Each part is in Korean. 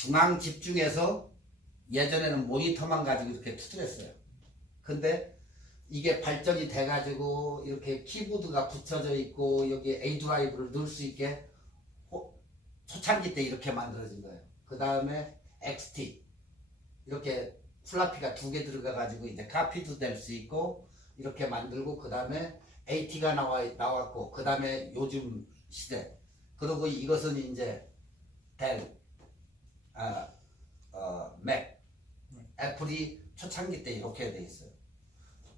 중앙 집중해서 예전에는 모니터만 가지고 이렇게 투덜했어요. 근데 이게 발전이 돼가지고 이렇게 키보드가 붙여져 있고 여기 A 드라이브를 넣을 수 있게 초창기 때 이렇게 만들어진 거예요. 그 다음에 XT 이렇게 플라피가 2개 들어가가지고 이제 카피도 될 수 있고 이렇게 만들고 그 다음에 AT가 나왔고 그 다음에 요즘 시대 그리고 이것은 이제 델, 맥, 애플이 초창기 때 이렇게 돼 있어요.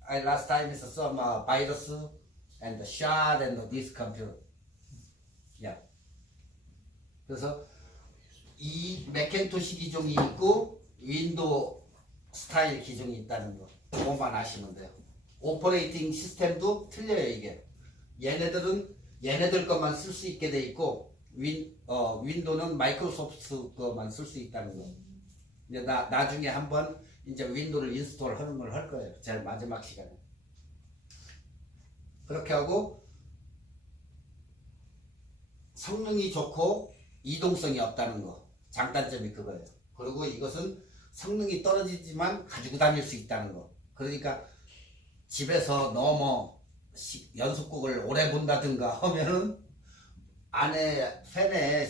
I last time is some virus and shard and this computer. Yeah. 그래서 이 맥킨토시 기종이 있고 윈도우 스타일 기종이 있다는 거 그것만 아시면 돼요. 오퍼레이팅 시스템도 틀려요 이게. 얘네들 것만 쓸 수 있게 돼 있고 윈도우는 마이크로소프트 것만 쓸 수 있다는 거. 이제 나중에 한번 이제 윈도우를 인스톨 하는 걸 할 거예요. 제일 마지막 시간에. 그렇게 하고 성능이 좋고 이동성이 없다는 거. 장단점이 그거예요. 그리고 이것은 성능이 떨어지지만 가지고 다닐 수 있다는 거. 그러니까 집에서 너무 연속극을 오래 본다든가 하면은 안에 팬에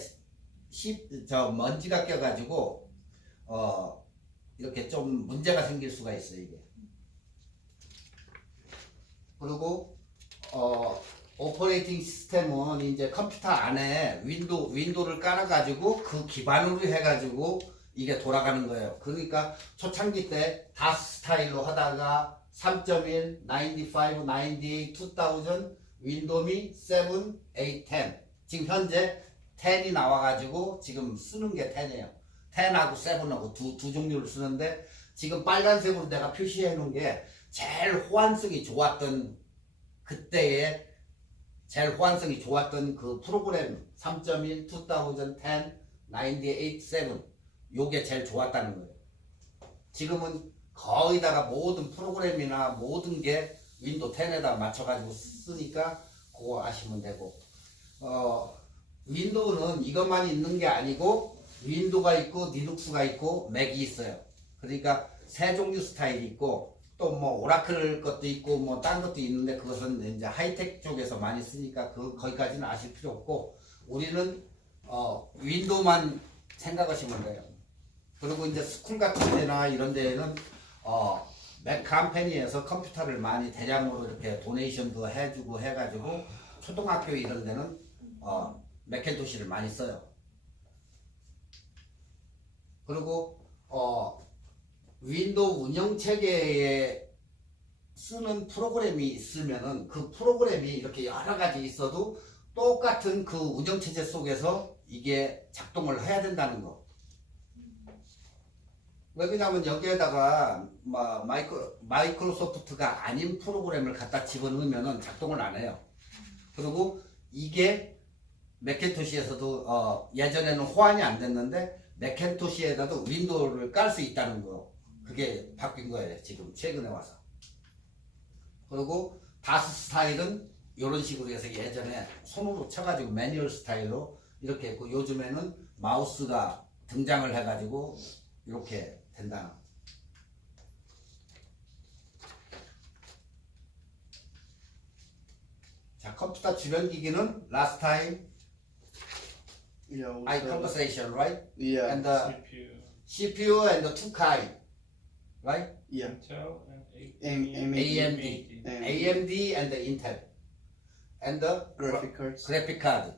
먼지가 껴가지고 이렇게 좀 문제가 생길 수가 있어요 이게. 그리고 오퍼레이팅 시스템은 이제 컴퓨터 안에 윈도우를 깔아가지고 그 기반으로 해가지고 이게 돌아가는 거예요. 그러니까 초창기 때 다스 스타일로 하다가 3.1, 95, 98, 2000, 윈도우미 7, 8, 10 지금 현재 10이 나와가지고 지금 쓰는 게 10이에요. 10하고 7하고 두 종류를 쓰는데 지금 빨간색으로 내가 표시해 놓은 게 제일 호환성이 좋았던 그때의 제일 호환성이 좋았던 그 프로그램 3.1, 2010, 98, 7 요게 제일 좋았다는 거예요. 지금은 거의다가 모든 프로그램이나 모든 게 윈도우 10에다 맞춰가지고 쓰니까 그거 아시면 되고 윈도우는 이것만 있는 게 아니고 윈도우가 있고 리눅스가 있고 맥이 있어요. 그러니까 세 종류 스타일이 있고 또 뭐 오라클 것도 있고 뭐 딴 것도 있는데 그것은 이제 하이텍 쪽에서 많이 쓰니까 거기까지는 아실 필요 없고 우리는 윈도우만 생각하시면 돼요. 그리고 이제 스쿨 같은 데나 이런 데에는 맥 컴퍼니에서 컴퓨터를 많이 대량으로 이렇게 도네이션도 해주고 해가지고 초등학교 이런 데는 맥킨토시를 많이 써요. 그리고 윈도우 운영체계에 쓰는 프로그램이 있으면은 그 프로그램이 이렇게 여러 가지 있어도 똑같은 그 운영체제 속에서 이게 작동을 해야 된다는 거. 왜 그러냐면 여기에다가 마이크로소프트가 아닌 프로그램을 갖다 집어넣으면은 작동을 안 해요. 그리고 이게 맥킨토시에서도 예전에는 호환이 안 됐는데 맥킨토시에다도 윈도우를 깔 수 있다는 거. 그게 바뀐 거예요 지금 최근에 와서. 그리고 다스 스타일은 이런 식으로 해서 예전에 손으로 쳐가지고 매뉴얼 스타일로 이렇게 했고 요즘에는 마우스가 등장을 해가지고 이렇게 된다. 자, 컴퓨터 주변 기기는 last time I conversation, right? Yeah. And the CPU and the two kind, right? Yeah. Intel AMD. and AMD and the Intel and the Graphic cards. 그래픽 카드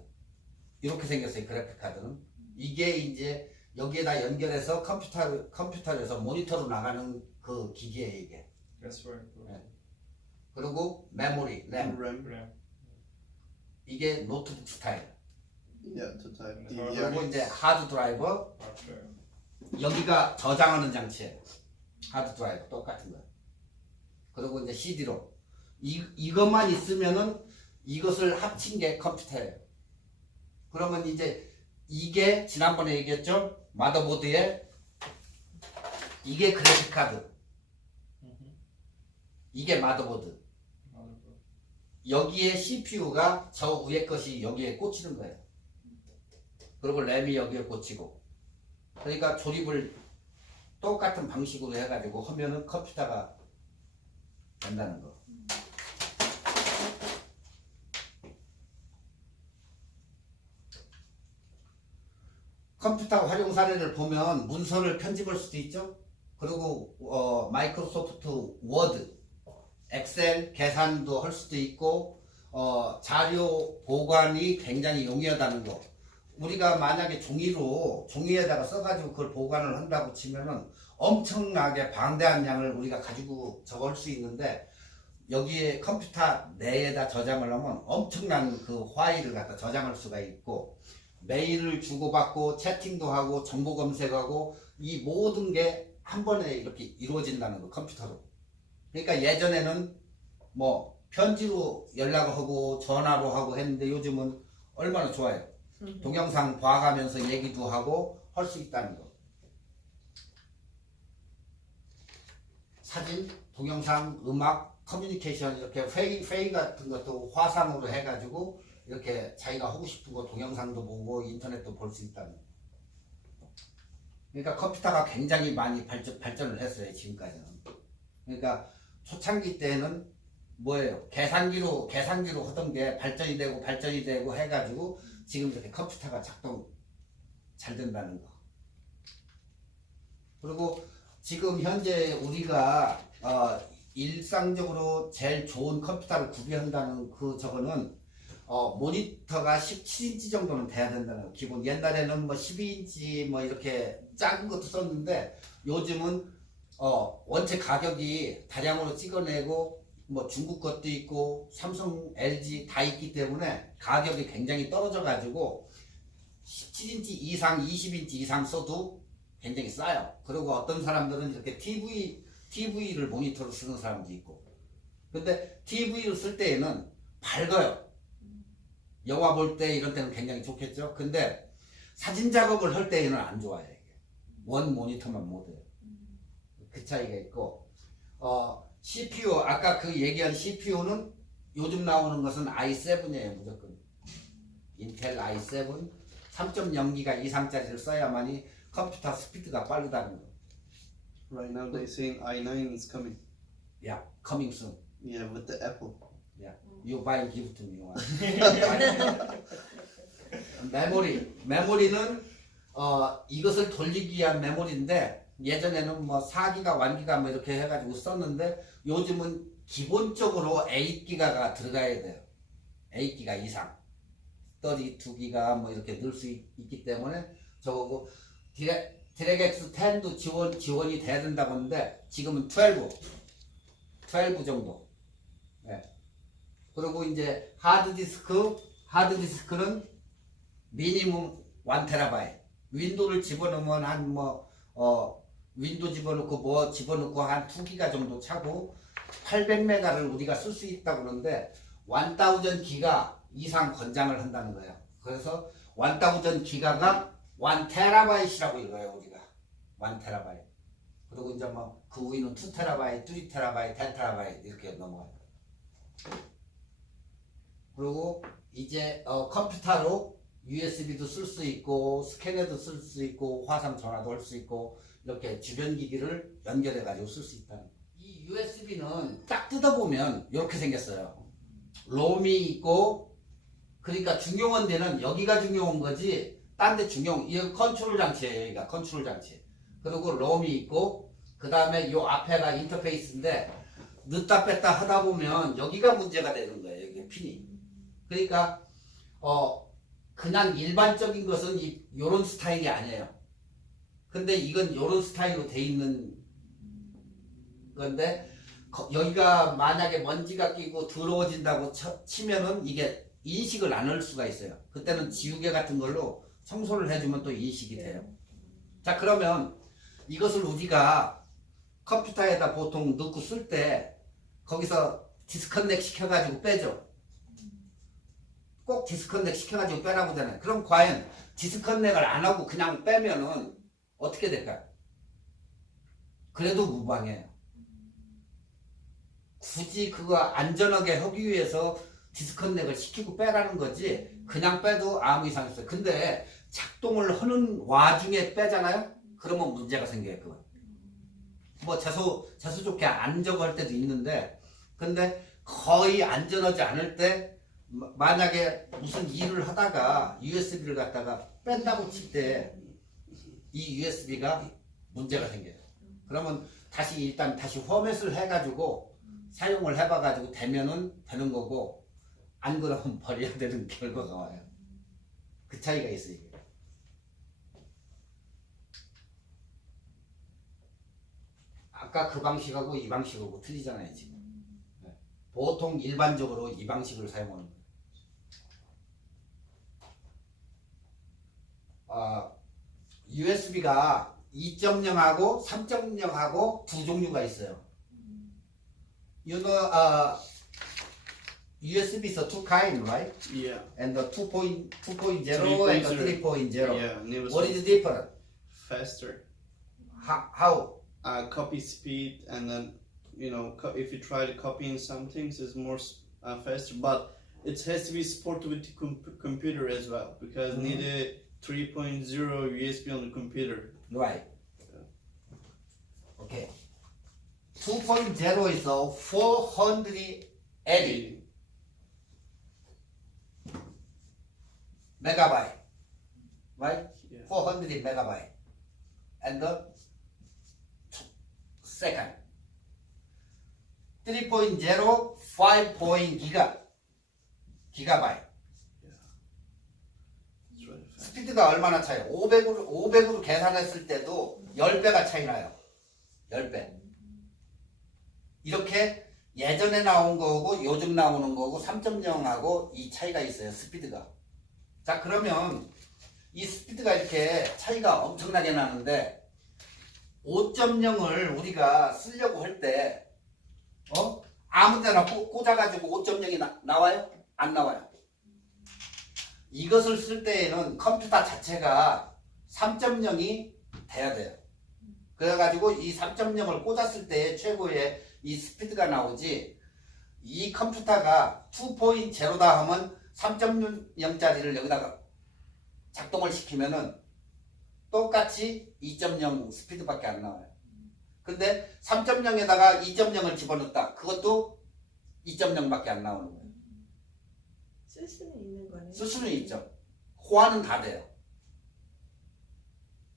이렇게 생겼어요. 그래픽 카드는 이게 이제 여기에다 연결해서 컴퓨터에서 모니터로 나가는 그 기기예요 이게. That's right. 그리고 메모리, 램 RAM. RAM. 이게 노트북 스타일. Yeah, to type. 그리고 이제 하드 드라이버 Hardware. 여기가 저장하는 장치예요. 하드 드라이브 똑같은 거. 그리고 이제 CD로 이것만 있으면은 이것을 합친 게 컴퓨터예요. 그러면 이제 이게 지난번에 얘기했죠? 마더보드에 이게 그래픽 카드, 이게 마더보드. Motherboard. 여기에 CPU가 저 위에 것이 여기에 꽂히는 거예요. 그리고 램이 여기에 꽂히고 그러니까 조립을 똑같은 방식으로 해가지고 하면은 컴퓨터가 된다는 거. 컴퓨터 활용 사례를 보면 문서를 편집할 수도 있죠. 그리고 마이크로소프트 워드, 엑셀 계산도 할 수도 있고 자료 보관이 굉장히 용이하다는 거. 우리가 만약에 종이에다가 써가지고 그걸 보관을 한다고 치면은 엄청나게 방대한 양을 우리가 가지고 적을 수 있는데 여기에 컴퓨터 내에다 저장을 하면 엄청난 그 파일을 갖다 저장할 수가 있고 메일을 주고받고 채팅도 하고 정보 검색하고 이 모든 게 한 번에 이렇게 이루어진다는 거 컴퓨터로. 그러니까 예전에는 뭐 편지로 연락하고 전화로 하고 했는데 요즘은 얼마나 좋아요. 동영상 봐가면서 얘기도 하고 할 수 있다는 거. 사진, 동영상, 음악, 커뮤니케이션 이렇게 회의 같은 것도 화상으로 해가지고 이렇게 자기가 하고 싶은 거 동영상도 보고 인터넷도 볼 수 있다는 거. 그러니까 컴퓨터가 굉장히 많이 발전을 했어요 지금까지는. 그러니까 초창기 때는 뭐예요? 계산기로 하던 게 발전이 되고 해가지고 지금 이렇게 컴퓨터가 작동 잘 된다는 거. 그리고 지금 현재 우리가 일상적으로 제일 좋은 컴퓨터를 구비한다는 그 저거는 모니터가 17인치 정도는 돼야 된다는 거. 기본 옛날에는 뭐 12인치 뭐 이렇게 작은 것도 썼는데 요즘은 원체 가격이 다량으로 찍어내고 뭐 중국 것도 있고 삼성, LG 다 있기 때문에 가격이 굉장히 떨어져 가지고 17인치 이상, 20인치 이상 써도 굉장히 싸요. 그리고 어떤 사람들은 이렇게 TV를 모니터로 쓰는 사람도 있고. 근데 TV를 쓸 때에는 밝아요. 영화 볼 때 이런 때는 굉장히 좋겠죠. 근데 사진 작업을 할 때에는 안 좋아요. 이게. 원 모니터만 못 해요. 그 차이가 있고 CPU 아까 그 얘기한 CPU는 요즘 나오는 것은 i7이에요. 무조건 인텔 i7 3.0기가 이상짜리를 써야만이 컴퓨터 스피드가 빠르다는 거. Right now they're saying i9 is coming. Yeah, coming soon. Yeah, with the Apple. Yeah, you buy give to me one. 메모리는 이것을 돌리기 위한 메모리인데 예전에는 뭐 4기가, 1기가 뭐 이렇게 해가지고 썼는데 요즘은 기본적으로 8기가가 들어가야 돼요. 8기가 이상. 32기가 뭐 이렇게 넣을 수 있기 때문에 저거고 디렉엑스 10도 지원이 돼야 된다고 하는데 지금은 12 정도. 네. 그리고 이제 하드디스크는 미니멈 1TB. 윈도우를 집어넣으면 윈도우 집어넣고 한 2기가 정도 차고 800메가를 우리가 쓸 수 있다고 그러는데 1000기가 이상 권장을 한다는 거예요. 그래서 1000기가가 1TB이라고 읽어요, 우리가. 1TB. 그리고 이제 뭐 그 위는 2TB, 3TB, 10TB 이렇게 넘어가요. 그리고 이제 컴퓨터로 USB도 쓸 수 있고 스캐너도 쓸 수 있고 화상 전화도 할 수 있고 이렇게 주변 기기를 연결해 가지고 쓸 수 있다는. 이 USB는 딱 뜯어보면 이렇게 생겼어요. 롬이 있고 그러니까 중용원 데는 여기가 중용한 거지 딴 데 이거 컨트롤 장치예요. 여기가 컨트롤 장치. 그리고 롬이 있고 그 다음에 요 앞에가 인터페이스인데 넣다 뺐다 하다 보면 여기가 문제가 되는 거예요. 여기 핀이. 그러니까 그냥 일반적인 것은 요런 스타일이 아니에요. 근데 이건 요런 스타일로 돼 있는 건데 여기가 만약에 먼지가 끼고 더러워진다고 치면은 이게 인식을 안 할 수가 있어요. 그때는 지우개 같은 걸로 청소를 해주면 또 인식이 돼요. 자, 그러면 이것을 우리가 컴퓨터에다 보통 넣고 쓸 때 거기서 디스커넥 시켜가지고 빼죠. 꼭 디스커넥 시켜가지고 빼라고 하잖아요. 그럼 과연 디스커넥을 안 하고 그냥 빼면은 어떻게 될까요? 그래도 무방해요. 굳이 그거 안전하게 하기 위해서 디스커넥을 시키고 빼라는 거지 그냥 빼도 아무 이상 없어요. 근데 작동을 하는 와중에 빼잖아요? 그러면 문제가 생겨요, 그건. 뭐 재수 좋게 안정할 때도 있는데, 근데 거의 안전하지 않을 때, 만약에 무슨 일을 하다가 USB를 갖다가 뺀다고 칠 때, 이 USB가 문제가 생겨요. 그러면 일단 다시 포맷을 해가지고 사용을 해봐가지고 되면은 되는 거고, 안 그러면 버려야 되는 결과가 와요. 그 차이가 있어요. 이게. 아까 그 방식하고 이 방식하고 틀리잖아요, 지금. 네. 보통 일반적으로 이 방식을 사용하는 거예요. USB가 2.0하고 3.0하고 두 종류가 있어요. You know, USB is a two kind, right? Yeah. And the 2.0 and the 3.0. 3.0. Yeah. Never What is the difference? faster. How? Copy speed, and then if you try to copying some things, it's more faster. But it has to be supported with the computer as well, because need a 3.0 USB on the computer. Right. Okay. 2.0 is 480 megabyte, right? Yeah. 400 megabyte, and the second 3.0 5 gigabyte. It's really fast. 스피드가 얼마나 차요? 500으로 계산했을 때도 10배가 차이 나요. 10배. 이렇게 예전에 나온 거고 요즘 나오는 거고 3.0하고 이 차이가 있어요. 스피드가. 자, 그러면 이 스피드가 이렇게 차이가 엄청나게 나는데 5.0을 우리가 쓰려고 할 때 아무 데나 꽂아가지고 5.0이 나와요? 안 나와요. 이것을 쓸 때에는 컴퓨터 자체가 3.0이 돼야 돼요. 그래가지고 이 3.0을 꽂았을 때 최고의 이 스피드가 나오지, 이 컴퓨터가 2.0다 하면 3.0짜리를 여기다가 작동을 시키면은 똑같이 2.0 스피드밖에 안 나와요. 근데 3.0에다가 2.0을 집어넣었다. 그것도 2.0밖에 안 나오는 거예요. 쓸 수는 있는 거네요. 쓸 수는 있죠. 호환은 다 돼요.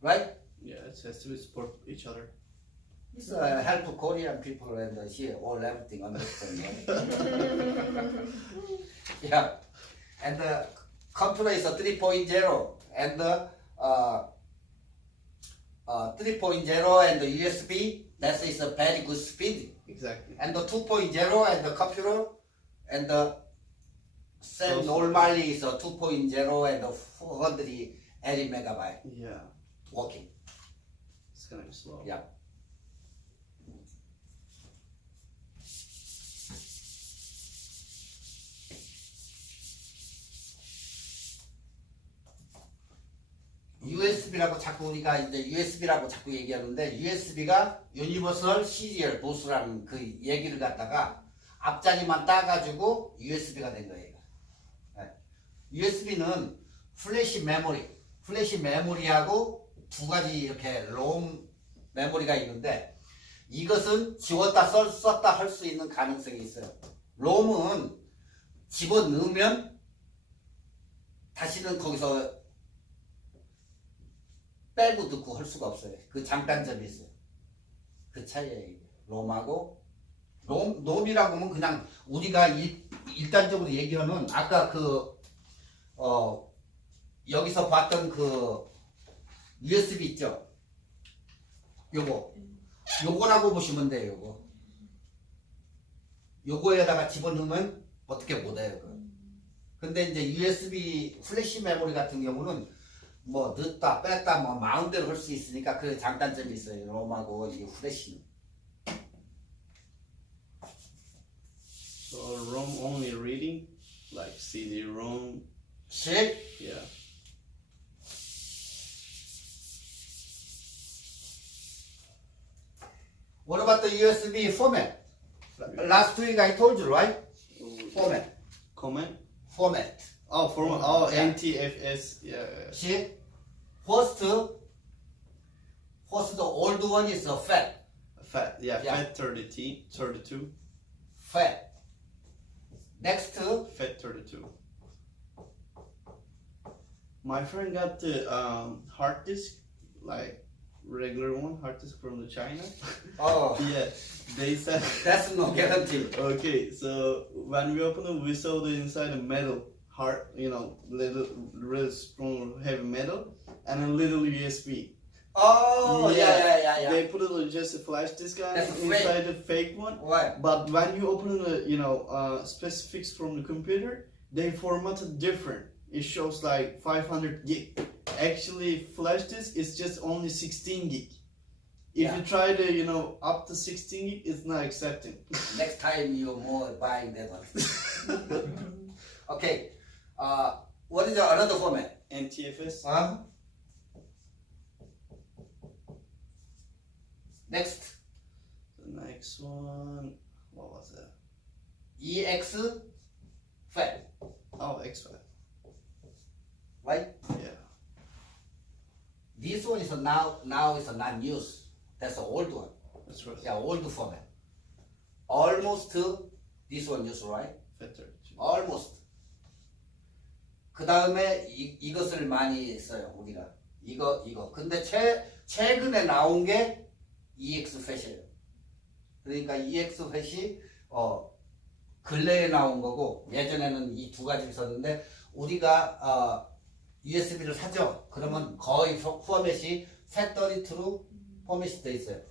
Right? Yeah, it has to support each other. It's help Korean people and here all everything understand. Yeah, and the computer is a 3.0 and the 3.0 and the USB. That is a very good speed. Exactly. And the 2.0 and the computer and the same So- normally is a 2.0 and the 480 megabyte Yeah, working. it's gonna be slow. Yeah. USB라고 자꾸 우리가 이제 USB라고 자꾸 얘기하는데 USB가 Universal Serial Bus라는 그 얘기를 갖다가 앞자리만 따가지고 USB가 된 거예요. 네. USB는 플래시 메모리하고 두 가지 이렇게 롬 메모리가 있는데 이것은 지웠다 썼다 할 수 있는 가능성이 있어요. 롬은 집어넣으면 다시는 거기서 빼고 넣고 할 수가 없어요. 그 장단점이 있어요. 그 차이예요. 롬하고 롬이라고 하면 그냥 우리가 일단적으로 얘기하는 아까 여기서 봤던 그 USB 있죠? 요거라고 보시면 돼요. 요거에다가 집어넣으면 어떻게 못해요. 근데 이제 USB 플래시 메모리 같은 경우는 뭐 넣었다 뺐다 뭐 마음대로 할 수 있으니까 그 장단점이 있어요. 롬하고 이 플래시는. So ROM only reading, like CD-ROM. 실 Yeah. What about the USB format? Last week I told you, right? Format. Comment? Format. Oh, format. Oh, Yeah. NTFS. Yeah. See? First the old one is fat. Fat, yeah, Yeah. fat 32. Fat. Next, Fat 32. My friend got the hard disk, like regular one, hard disk from the China. oh, Yeah, they said. that's no guarantee. Okay, so when we opened it, we saw the inside a metal hard, little, really strong, heavy metal, and a little USB. Oh, yeah. They put it on just a flash disk and That's inside the fake one. Right. But when you open the specifics from the computer, they formatted different. It shows like 500 gig. Actually, flash disk is just only 16 gig. If Yeah. you try the up to 16 gig, it's not accepting. Next time you're more buying that one. Okay. What is the another format? NTFS. Next, The next one, what was that? EX fat, Oh, XFAT. right? Yeah. This one is now is not used. That's the old one. That's right. Yeah, old format. Almost this one used, right? Fat 32. Almost. 그 다음에 이것을 많이 써요 우리가. 이거. 근데 최근에 나온 게 EX 팻이에요. 그러니까 EX 팻이 근래에 나온 거고 예전에는 이 두 가지를 썼는데 우리가 USB를 사죠. 그러면 거의 포맷이 FAT32로 포맷이 돼 있어요.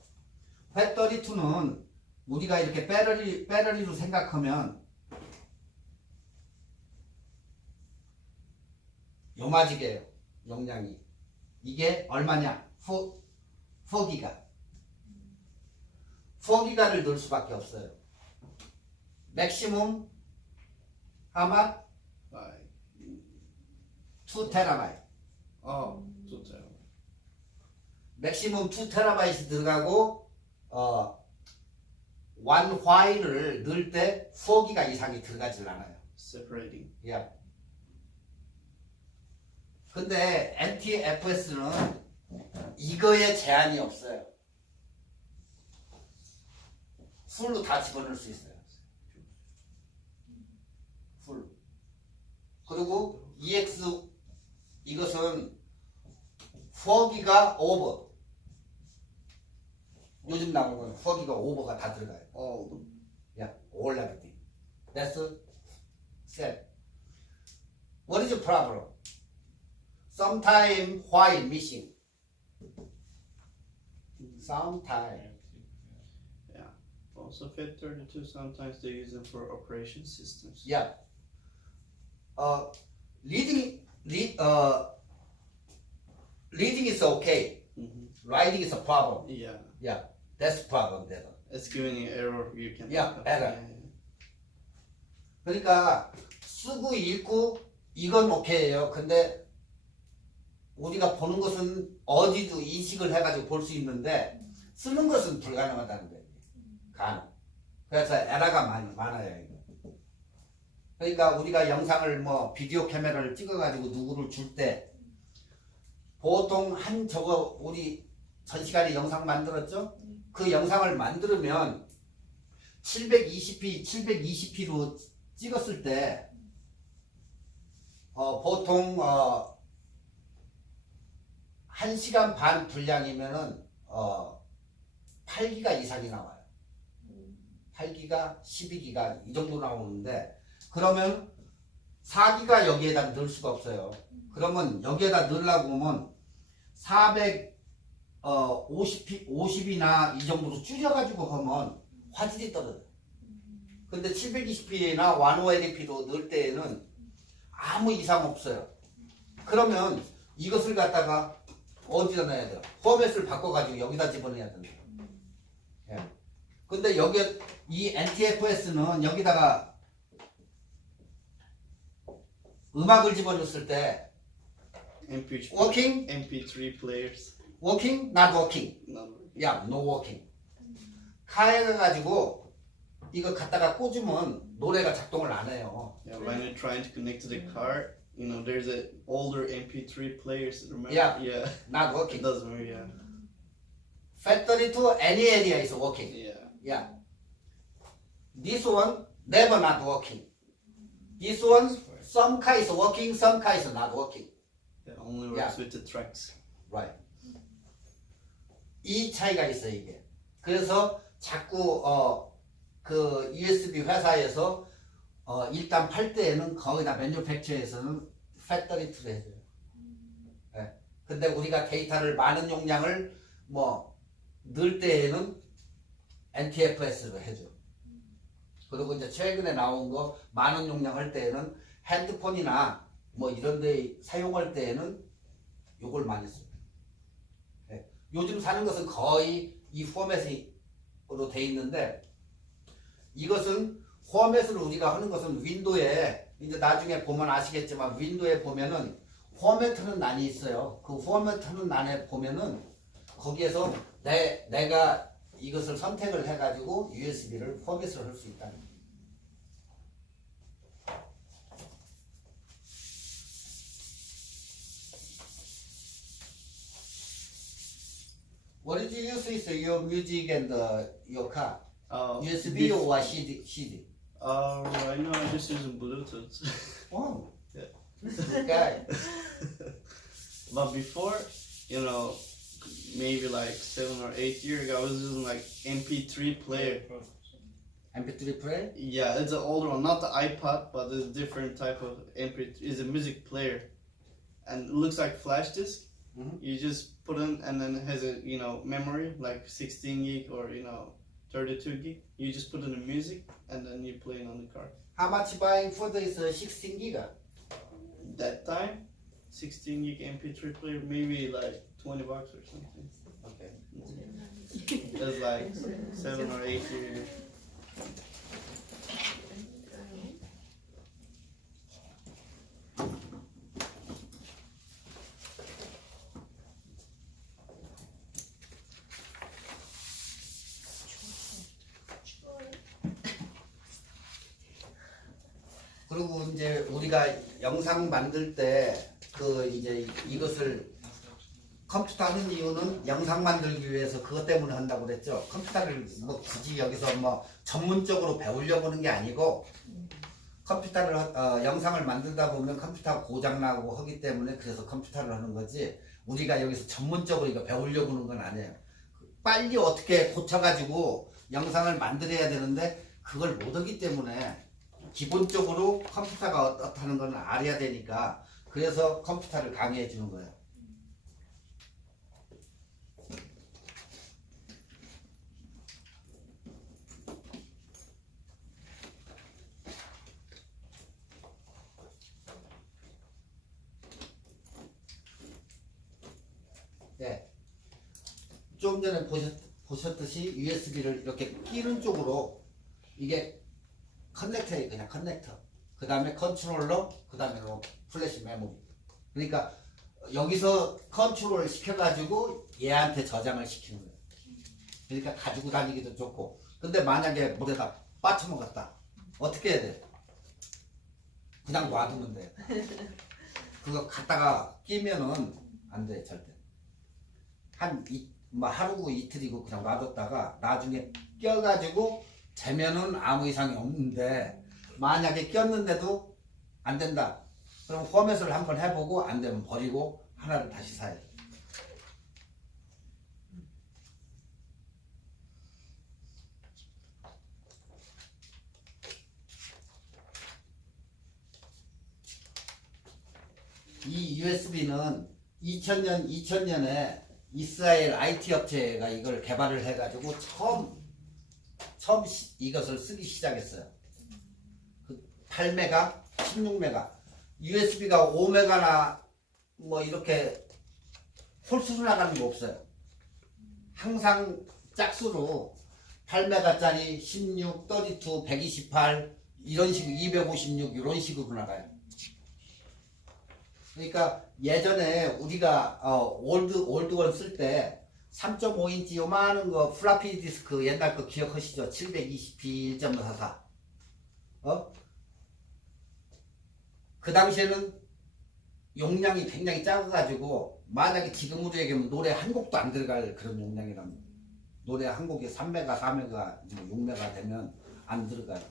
FAT32는 우리가 이렇게 배터리로 생각하면 요마지게요. 용량이. 이게 얼마냐? 4기가. 4기가를 넣을 수밖에 없어요. 맥시멈 how much? Like, 2 테라바이트. oh, total. 맥시멈 2 테라바이트 들어가고 one while을 넣을 때 4기가 이상이 들어가질 않아요. Separating. 야. 근데 NTFS는 이거에 제한이 없어요. 풀로 다 집어넣을 수 있어요. 풀. 그리고 EX 이것은 4기가 오버. 요즘 나온 건 4기가 오버가 다 들어가요. All the Yeah, all everything. That's set. What is the problem? Sometime while missing. Sometime. Also, FAT32 sometimes they use them for operation systems. Yeah. Reading is okay. Writing is a problem. Yeah, Yeah, that's the problem there. it's giving you error. You can. Yeah, error. 그러니까 쓰고 읽고 이건 오케이예요. 근데 우리가 보는 것은 어디도 인식을 해가지고 볼 수 있는데 쓰는 것은 불가능하다는 거예요. 가능. 그래서 에러가 많아요. 이거. 그러니까 우리가 영상을 비디오 카메라를 찍어가지고 누구를 줄 때 보통 우리 전 시간에 영상 만들었죠? 그 영상을 만들면 720p로 찍었을 때 보통 1시간 반 분량이면은 8기가 이상이 나와요. 8기가, 12기가 이 정도 나오는데 그러면 4기가 여기에다 넣을 수가 없어요. 그러면 여기에다 넣으려고 하면 450이나 이 정도로 줄여가지고 하면 화질이 떨어져요. 근데 720p나 1OLP로 넣을 때에는 아무 이상 없어요. 그러면 이것을 갖다가 어디다 넣어야 돼요? 포맷을 바꿔가지고 여기다 집어넣어야 된다. 예. 근데 여기에 이 NTFS는 여기다가 음악을 집어넣었을 때 MP3, working, MP3 players. working, not working. No. 야, no working. 카에 가가지고 이거 갖다가 꽂으면 노래가 작동을 안 해요. Yeah, when you're trying to connect to the car, you know, there's a older MP3 players. Remember? Yeah. Yeah. not It working. doesn't work. Yeah. Factory to any area is working. Yeah. Yeah. This one never not working. This one some car is working, some car is not working. It only works Yeah. with the tracks. Right. 이 차이가 있어 이게. 그래서 자꾸 그 USB 회사에서 일단 팔 때에는 거의 다 매뉴팩처에서는 팩토리 투를 해줘요. 예. 근데 우리가 데이터를 많은 용량을 뭐 넣을 때에는 NTFS로 해줘. 그리고 이제 최근에 나온 거 많은 용량 할 때에는 핸드폰이나 뭐 이런 데 사용할 때에는 요걸 많이 써요. 예. 요즘 사는 것은 거의 이 포맷으로 돼 있는데 이것은 포맷을 우리가 하는 것은 윈도우에 이제 나중에 보면 아시겠지만 윈도우에 보면은 포맷하는 란이 있어요. 그 포맷하는 란에 보면은 거기에서 내가 이것을 선택을 해가지고 USB를 포맷을 할 수 있다는 거예요. What did you use with your music and your car? USB or CD? Right now I'm just using Bluetooth. Oh, Yeah. good guy. But before, you know, maybe like 7 or 8 years ago, I was using like MP3 player. MP3 player? Yeah, it's an older one, not the iPod, but it's a different type of MP3. It's a music player, and it looks like flash disk. Mhm. You just put in, and then it has a memory like 16 gig or 32 gig. You just put in the music, and then you play it on the car. How much buying for this 16 gig? That time, 16 gig MP3 player, maybe like $20 or something. Okay. That's like 7 or 8 years ago. 그리고 이제 우리가 영상 만들 때 그 이제 이것을 컴퓨터 하는 이유는 영상 만들기 위해서 그것 때문에 한다고 그랬죠. 컴퓨터를 뭐 굳이 여기서 뭐 전문적으로 배우려고 하는 게 아니고 컴퓨터를 영상을 만들다 보면 컴퓨터가 고장 나고 하기 때문에 그래서 컴퓨터를 하는 거지. 우리가 여기서 전문적으로 이거 배우려고 하는 건 아니에요. 빨리 어떻게 고쳐가지고 영상을 만들어야 되는데 그걸 못 하기 때문에 기본적으로 컴퓨터가 어떻다는 건 알아야 되니까 그래서 컴퓨터를 강의해 주는 거예요. 네. 좀 전에 보셨듯이 USB를 이렇게 끼는 쪽으로 이게 커넥터예요. 그냥 커넥터. 그 다음에 컨트롤러, 그 다음에 플래시 메모리. 그러니까 여기서 컨트롤 시켜가지고 얘한테 저장을 시키는 거예요. 그러니까 가지고 다니기도 좋고. 근데 만약에 물에다 빠쳐먹었다. 어떻게 해야 돼? 그냥 놔두면 돼. 그거 갖다가 끼면은 안 돼, 절대. 뭐 하루고 이틀이고 그냥 놔뒀다가 나중에 껴가지고 재면은 아무 이상이 없는데 만약에 꼈는데도 안 된다. 그럼 포맷을 한번 해보고 안 되면 버리고 하나를 다시 사야 돼. 이 USB는 2000년에 이스라엘 IT 업체가 이걸 개발을 해가지고 처음 이것을 쓰기 시작했어요. 그 8메가, 16메가, USB가 5메가나 뭐 이렇게 홀수로 나가는 거 없어요. 항상 짝수로 8메가짜리 16, 32, 128 이런 식으로 256 이런 식으로 나가요. 그러니까 예전에 우리가 올드원 쓸 때 3.5인치 요만한 거 플라피 디스크 옛날 거 기억하시죠? 720p 1.44 그 당시에는 용량이 굉장히 작아가지고 만약에 지금으로 얘기하면 노래 한 곡도 안 들어갈 그런 용량이랍니다. 노래 한 곡이 3메가, 4메가, 6메가 되면 안 들어가요.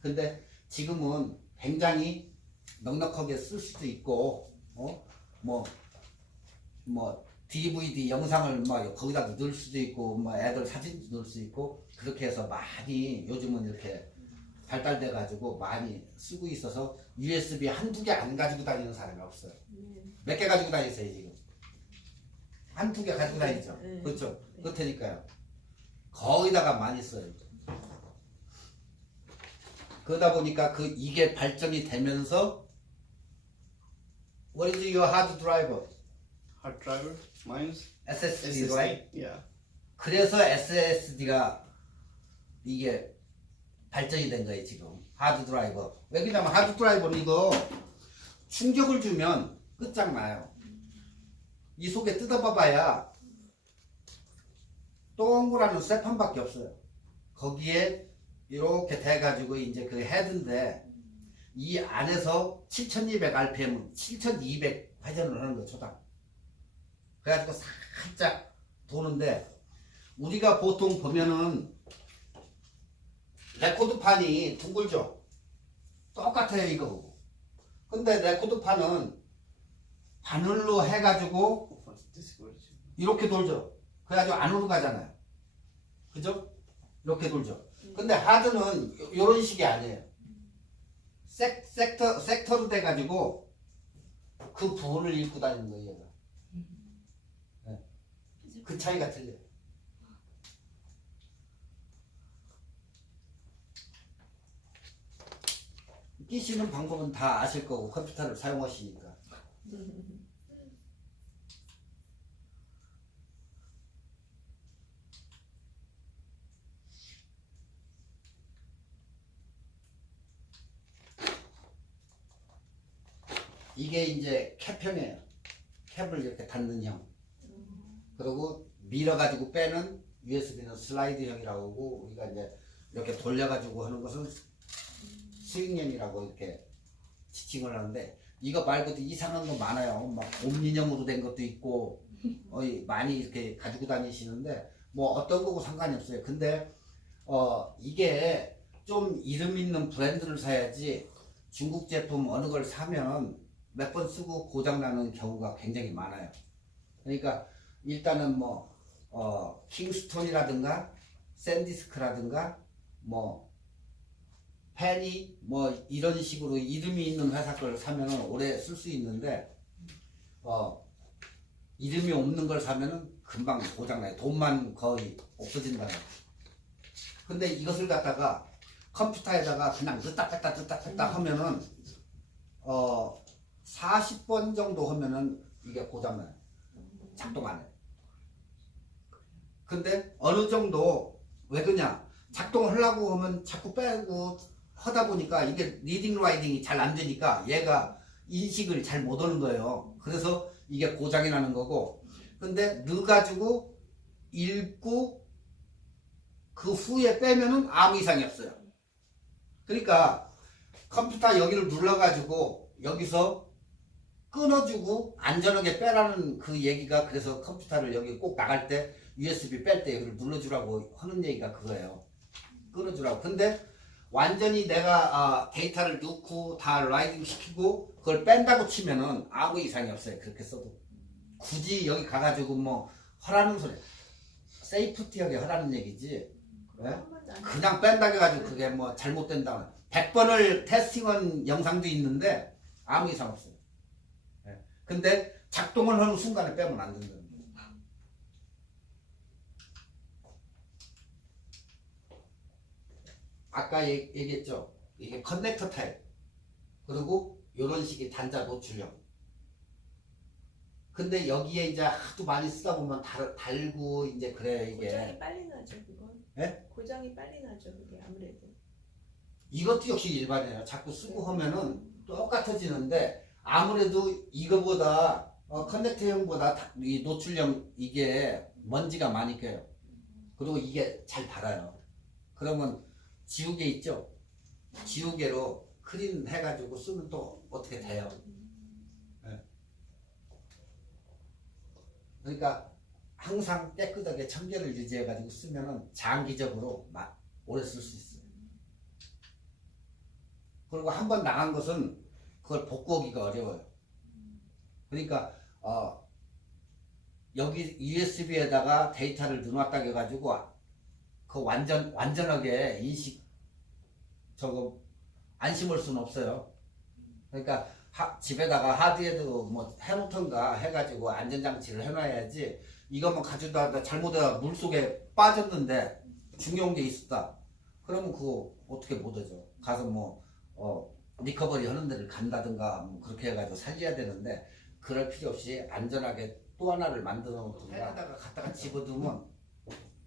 근데 지금은 굉장히 넉넉하게 쓸 수도 있고, DVD 영상을 막 거기다 넣을 수도 있고, 뭐 애들 사진도 넣을 수 있고, 그렇게 해서 많이 요즘은 이렇게 발달돼 가지고 많이 쓰고 있어서 USB 한두 개 안 가지고 다니는 사람이 없어요. 몇 개 가지고 다니세요 지금? 한두 개 가지고 다니죠. 네. 그렇죠. 그렇다니까요. 거기다가 많이 써요. 그러다 보니까 이게 발전이 되면서 What is your hard drive? Hard driver, mine's SSD, right? Yeah. 그래서 SSD가 이게 발전이 된 거예요 지금. 하드 드라이버. 왜 그러냐면 하드 드라이버는 이거 충격을 주면 끝장나요. 이 속에 뜯어봐봐야 동그라는 쇠판밖에 없어요. 거기에 이렇게 돼가지고 이제 그 헤드인데 이 안에서 7200 RPM, 7200 회전을 하는 거 초당. 그래가지고 살짝 도는데 우리가 보통 보면은 레코드판이 둥글죠. 똑같아요 이거. 근데 레코드판은 바늘로 해가지고 What's this word? 이렇게 돌죠. 그래가지고 안으로 가잖아요. 그죠? 이렇게 돌죠. 근데 하드는 이런 식이 아니에요. 섹터로 돼가지고 그 부분을 읽고 다니는 거예요. 얘가. 네. 그 차이가 틀려요. 끼시는 방법은 다 아실 거고 컴퓨터를 사용하시니까. 이게 이제 캡형이에요. 캡을 이렇게 닫는 형. 그리고 밀어가지고 빼는 USB는 슬라이드형이라고 하고 우리가 이제 이렇게 돌려가지고 하는 것은 스윙형이라고 이렇게 지칭을 하는데 이거 말고도 이상한 거 많아요. 막 옴니형으로 된 것도 있고 많이 이렇게 가지고 다니시는데 뭐 어떤 거고 상관이 없어요. 근데 이게 좀 이름 있는 브랜드를 사야지 중국 제품 어느 걸 사면 몇 번 쓰고 고장나는 경우가 굉장히 많아요. 그러니까 일단은 뭐 킹스톤이라든가 샌디스크라든가 뭐 페니 뭐 이런 식으로 이름이 있는 회사 걸 사면은 오래 쓸 수 있는데 이름이 없는 걸 사면은 금방 고장나요. 돈만 거의 없어진다는. 근데 이것을 갖다가 컴퓨터에다가 그냥 넣다 뺐다 하면은 40번 정도 하면은 이게 고장나요. 작동 안 해요. 근데 어느 정도 왜 그러냐? 작동하려고 하면 자꾸 빼고 하다 보니까 이게 리딩 라이딩이 잘 안 되니까 얘가 인식을 잘 못 하는 거예요. 그래서 이게 고장이 나는 거고. 근데 넣어가지고 읽고 그 후에 빼면은 아무 이상이 없어요. 그러니까 컴퓨터 여기를 눌러가지고 여기서 끊어주고 안전하게 빼라는 그 얘기가 그래서 컴퓨터를 여기 꼭 나갈 때 USB 뺄 때 여기를 눌러주라고 하는 얘기가 그거예요. 끊어주라고. 근데 완전히 내가 데이터를 넣고 다 라이딩 시키고 그걸 뺀다고 치면은 아무 이상이 없어요. 그렇게 써도. 굳이 여기 가가지고 뭐 하라는 소리. 세이프티하게 하라는 얘기지. 네? 그냥 뺀다고 해가지고 그게 뭐 잘못된다. 100번을 테스팅한 영상도 있는데 아무 이상 없어요. 네. 근데 작동을 하는 순간에 빼면 안 된다는 거예요. 아까 얘기했죠. 이게 커넥터 타입. 그리고 이런 식의 단자 노출형. 근데 여기에 이제 하도 많이 쓰다 보면 달고 이제 그래요 이게. 고장이 빨리 나죠 그건. 네? 고장이 빨리 나죠 그게 아무래도. 이것도 역시 일반이에요. 자꾸 쓰고 하면은 똑같아지는데 아무래도 이거보다 커넥터형보다 이 노출형 이게 먼지가 많이 껴요. 그리고 이게 잘 달아요. 그러면 지우개 있죠? 지우개로 클린 해가지고 쓰면 또 어떻게 돼요? 네. 그러니까 항상 깨끗하게 청결을 유지해가지고 쓰면은 장기적으로 오래 쓸 수 있어요. 그리고 한 번 나간 것은 그걸 복구하기가 어려워요. 그러니까 여기 USB에다가 데이터를 넣어놨다 해가지고 그 완전하게 안 심을 수는 없어요. 그러니까 집에다가 하드에도 뭐 해놓던가 해가지고 안전장치를 해놔야지. 이것만 가져다가 잘못해서 물속에 빠졌는데 중요한 게 있었다. 그러면 그거 어떻게 못하죠. 가서 뭐 리커버리 하는 데를 간다든가 뭐 그렇게 해가지고 살려야 되는데 그럴 필요 없이 안전하게 또 하나를 만들어 놓든가 갖다가 집어두면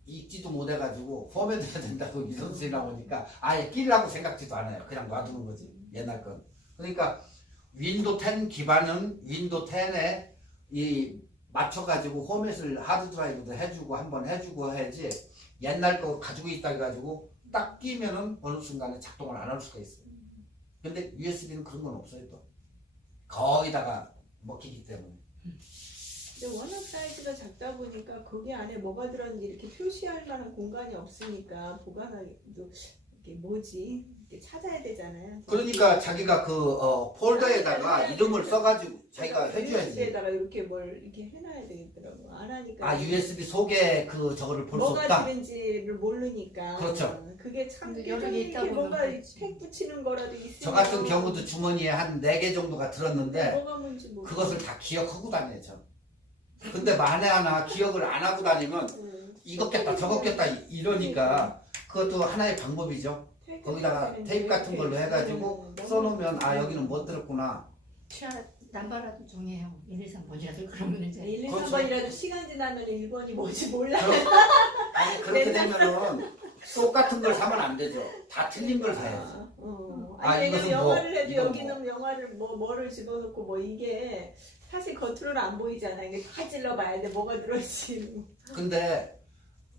읽지도 못해가지고 포맷해야 된다고 이런 소리 나오니까 아예 끼려고 생각지도 않아요. 그냥 놔두는 거지. 옛날 건. 그러니까 윈도우 10 기반은 윈도우 10에 이 맞춰가지고 포맷을 하드 드라이브도 해주고 한번 해주고 해야지 옛날 거 가지고 있다 해가지고 딱 끼면은 어느 순간에 작동을 안 할 수가 있어요. 근데 USB는 그런 건 없어요 또. 거기다가 먹히기 때문에. 근데 워낙 사이즈가 작다 보니까 거기 안에 뭐가 들었는지 이렇게 표시할 만한 공간이 없으니까 보관하기도 이게 뭐지 이렇게 찾아야 되잖아요. 그러니까 자기가 그 폴더에다가 이름을 써가지고 자기가 해줘야지. USB에다가 이렇게 뭘 이렇게 해놔야 되겠더라고. 안 하니까. 아 USB 속에 그 저거를 볼 수 뭐가 없다. 들은지를 모르니까. 그렇죠. 그게 참 근데 여러 개 이렇게 있다 보면 뭔가 그렇지. 팩 붙이는 거라도 있으면. 저 같은 경우도 주머니에 한 4개 정도가 들었는데 뭐가 뭔지 모르. 그것을 다 기억하고 다녀죠. 근데 만에 하나 기억을 안 하고 다니면 이거겠다 저거겠다 이러니까 그것도 하나의 방법이죠. 거기다가 테이프 같은 걸로 해가지고 써놓으면 아 여기는 못 들었구나. 남바라도 정해요. 1, 2, 3번이라도 그러면 이제 1, 2, 그렇죠. 3번이라도 시간 지나면 1번이 뭔지 몰라. 아니 그렇게 되면은 똑같은 걸 사면 안 되죠. 다 틀린 걸 사야지. 아니 이것은 왜냐면 뭐, 영화를 해도 이건 여기는 영화를 뭐를 집어넣고 뭐 이게 사실 겉으로는 안 보이잖아. 이게 다 찔러봐야 돼. 뭐가 들어있지. 근데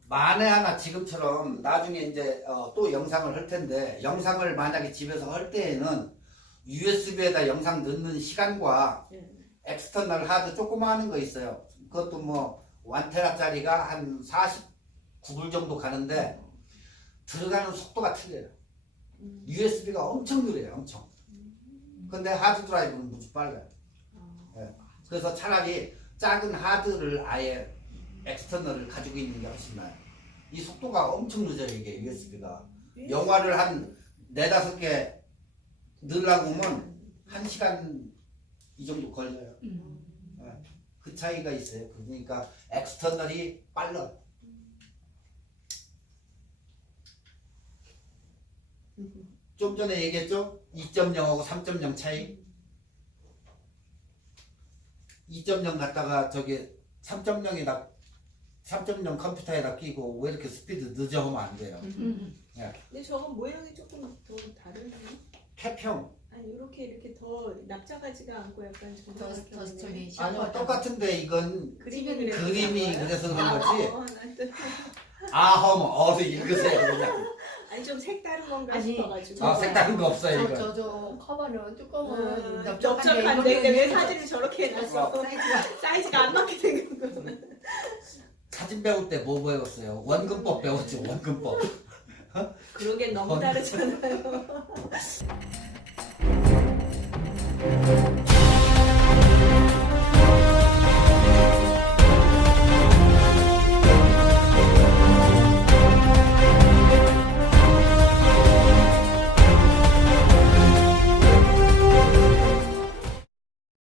만에 하나 지금처럼 나중에 이제 또 영상을 할 텐데 영상을 만약에 집에서 할 때에는 USB에다 영상 넣는 시간과 엑스터널 하드 조그마한 거 있어요. 그것도 뭐 1테라짜리가 한 49불 정도 가는데 들어가는 속도가 틀려요. USB가 엄청 느려요. 엄청. 근데 하드 드라이브는 무지 빨라요. 네. 그래서 차라리 작은 하드를 아예 엑스터널을 가지고 있는 게 훨씬 나아요. 이 속도가 엄청 늦어요. 이게 USB가. 영화를 한 4-5개 넣으려고 하면 1시간 이 정도 걸려요. 네. 그 차이가 있어요. 그러니까 엑스터널이 빨라. 좀 전에 얘기했죠? 2.0하고 3.0 차이. 2.0 갖다가 저기 3.0에다 3.0 컴퓨터에다 끼고 왜 이렇게 스피드 늦어 하면 안 돼요. 근데 저건 모양이 조금 더 다르네. 캡형. 아니 이렇게 더 납작하지가 않고 약간 좀 더 저기 아니요 똑같은데 이건 그림이 그림이 그래서 그런 거지. 난 또- 아험 어서 읽으세요 그냥. 아니 좀 색다른 건가 아니, 싶어가지고. 아 색다른 거 없어요 이거. 저 커버는 뚜껑은 넓적한데 근데 왜 사진을 저렇게 해놨어? 사이즈가 사이즈가 안 맞게 생긴 거. 사진 배울 때 뭐 배웠어요? 원근법 배웠죠 원근법. 그러게 너무 건- 다르잖아요.